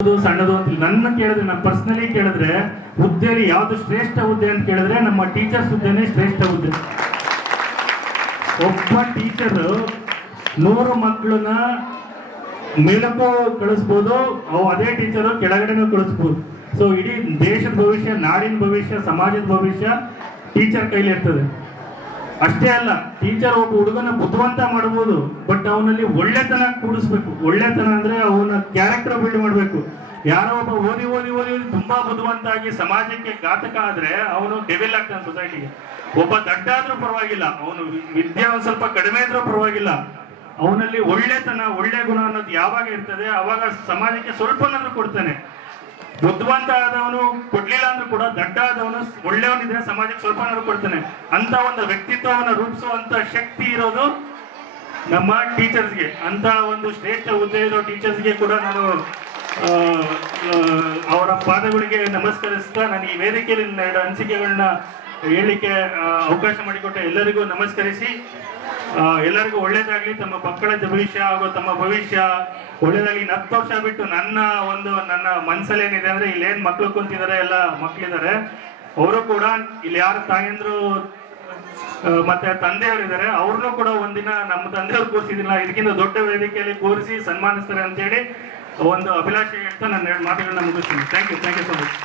ಸಣ್ಣದು ಅಂತ ನನ್ನ ಕೇಳಿದ್ರೆ, ನಾನು ಪರ್ಸನಲಿ ಕೇಳಿದ್ರೆ, ಹುದ್ದೆಯಲ್ಲಿ ಯಾವ್ದು ಶ್ರೇಷ್ಠ ಹುದ್ದೆ ಅಂತ ಕೇಳಿದ್ರೆ ನಮ್ಮ ಟೀಚರ್ಸ್ ಹುದ್ದೆನೇ ಶ್ರೇಷ್ಠ ಹುದ್ದೆ. ಒಬ್ಬ ಟೀಚರ್ 100 ಮಕ್ಕಳನ್ನ ಮೇಲಕ್ಕೂ ಕಳಿಸ್ಬೋದು, ಅದೇ ಟೀಚರು ಕೆಳಗಡೆನೂ ಕಳಿಸ್ಬೋದು. ಸೊ ಇಡೀ ದೇಶದ ಭವಿಷ್ಯ, ನಾಡಿನ ಭವಿಷ್ಯ, ಸಮಾಜದ ಭವಿಷ್ಯ ಟೀಚರ್ ಕೈಲಿ ಇರ್ತದೆ. ಅಷ್ಟೇ ಅಲ್ಲ, ಟೀಚರ್ ಒಬ್ಬ ಹುಡುಗನ ಬುದ್ಧಿವಂತ ಮಾಡಬಹುದು, ಬಟ್ ಅವನಲ್ಲಿ ಒಳ್ಳೆತನ ಕೂಡಿಸ್ಬೇಕು. ಒಳ್ಳೆತನ ಅಂದ್ರೆ ಅವನ ಕ್ಯಾರೆಕ್ಟರ್ ಬಿಲ್ಡ್ ಮಾಡ್ಬೇಕು. ಯಾರೋ ಒಬ್ಬ ಓದಿ ಓದಿ ಓದಿ ಓದಿ ತುಂಬಾ ಬುದ್ಧಿವಂತ ಆಗಿ ಸಮಾಜಕ್ಕೆ ಘಾತಕ ಆದ್ರೆ ಅವನು ಡೆವಿಲ್ ಆಗ್ತಾನೆ ಸೊಸೈಟಿಗೆ. ಒಬ್ಬ ದಡ್ಡ ಆದ್ರೂ ಪರವಾಗಿಲ್ಲ, ಅವನು ವಿದ್ಯೆ ಒಂದ್ ಸ್ವಲ್ಪ ಕಡಿಮೆ ಇದ್ರೂ ಪರವಾಗಿಲ್ಲ, ಅವನಲ್ಲಿ ಒಳ್ಳೆತನ, ಒಳ್ಳೆ ಗುಣ ಅನ್ನೋದು ಯಾವಾಗ ಇರ್ತದೆ ಅವಾಗ ಸಮಾಜಕ್ಕೆ ಸ್ವಲ್ಪನಾದ್ರೂ ಕೊಡ್ತಾನೆ. ಬುದ್ಧಿವಂತ ಆದವನು ಕೊಡ್ಲಿಲ್ಲ ಅಂದ್ರೂ ಕೂಡ ದಡ್ಡ ಆದವನು ಒಳ್ಳೆಯವನಿದ್ರೆ ಸಮಾಜಕ್ಕೆ ಸ್ವಲ್ಪನಾದ್ರೂ ಕೊಡ್ತಾನೆ. ಅಂತ ಒಂದು ವ್ಯಕ್ತಿತ್ವವನ್ನು ರೂಪಿಸುವಂತ ಶಕ್ತಿ ಇರೋದು ನಮ್ಮ ಟೀಚರ್ಸ್ಗೆ. ಅಂತ ಒಂದು ಶ್ರೇಷ್ಠ ಹುದ್ದೆ ಇರೋ ಟೀಚರ್ಸ್ಗೆ ಕೂಡ ನಾನು ಅವರ ಪಾದಗಳಿಗೆ ನಮಸ್ಕರಿಸ್ತಾ, ನಾನು ಈ ವೇದಿಕೆಯಲ್ಲಿ 2 ಅನಿಸಿಕೆಗಳನ್ನ ಹೇಳಲಿಕ್ಕೆ ಅವಕಾಶ ಮಾಡಿಕೊಟ್ಟೆ ಎಲ್ಲರಿಗೂ ನಮಸ್ಕರಿಸಿ, ಎಲ್ಲರಿಗೂ ಒಳ್ಳೇದಾಗ್ಲಿ. ತಮ್ಮ ಮಕ್ಕಳ ಭವಿಷ್ಯ ಹಾಗೂ ತಮ್ಮ ಭವಿಷ್ಯ ಒಳ್ಳೇದಾಗ್ಲಿ. 10 ವರ್ಷ ಬಿಟ್ಟು ನನ್ನ ಮನ್ಸಲ್ಲಿ ಏನಿದೆ ಅಂದ್ರೆ, ಇಲ್ಲಿ ಏನ್ ಮಕ್ಳು ಕುಂತಿದ್ದಾರೆ, ಎಲ್ಲ ಮಕ್ಳಿದ್ದಾರೆ, ಅವರು ಕೂಡ ಇಲ್ಲಿ ಯಾರು ತಾಯಂದ್ರು ಮತ್ತೆ ತಂದೆಯವರಿದ್ದಾರೆ, ಅವ್ರನ್ನೂ ಕೂಡ ಒಂದಿನ ನಮ್ಮ ತಂದೆಯವ್ರು ಕೂರಿಸಿದಿಲ್ಲ, ಇದಕ್ಕಿಂತ ದೊಡ್ಡ ವೇದಿಕೆಯಲ್ಲಿ ಕೂರಿಸಿ ಸನ್ಮಾನಿಸ್ತಾರೆ ಅಂತೇಳಿ ಒಂದು ಅಭಿಲಾಷೆ ಹೇಳ್ತಾ ನನ್ನ 2 ಮಾತುಗಳನ್ನ ಮುಗಿಸ್ತೀನಿ. Thank you so much.